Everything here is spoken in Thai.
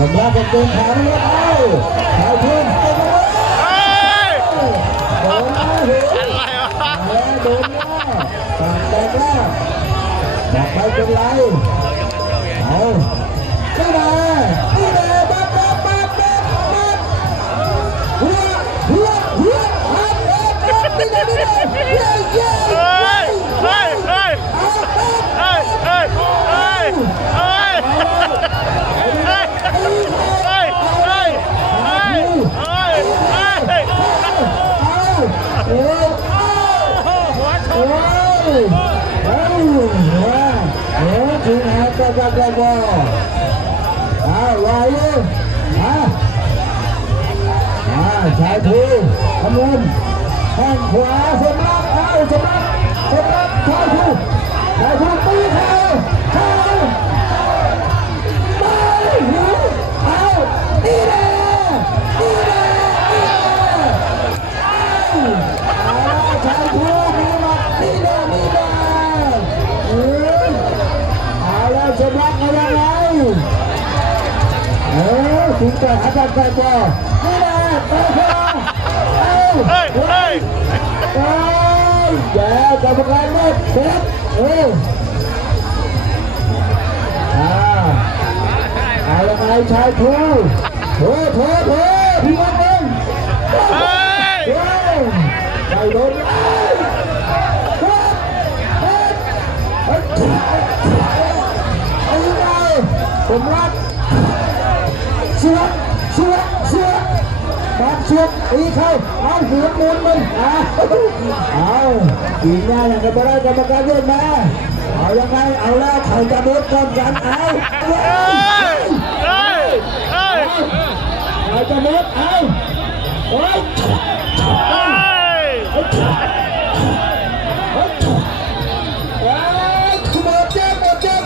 สำหรับเดินทังนะไวเอาขาวขึ้นโดนแล้วอะไรวะโดนแล้ต่างแตกแล้วอยากไปเป็นไรเอา หัวชนเอาหัวหัวถึงหาตะตะตะบอเอาไหวอยู่มามาชายทูขมุนข้างขวาสมัครเอาสมัครสมัครชายทูชายทู ยังไงเออถึงจะหาทางไปบ่นี่แน่ไปพอเอาเฮ้ยเฮ้ยไปอย่กรรมการไม่เซ็ตเอออ่าเอายังไงชายทูโถโถโถพี่วันเองเฮ้ยเฮ้ยไปโดน ผมรักเสือกเสือกเสือกบอลเสือกตีเข้าเอาหัวมูลมันเอาเอาอีกหน้าอย่างกับอะไรกรรมการเรียกมาเอายังไงเอาแล้วใครจะโดนก่อนกันเอาเฮ้ยเฮ้ยเฮ้ยใครจะโดนเอา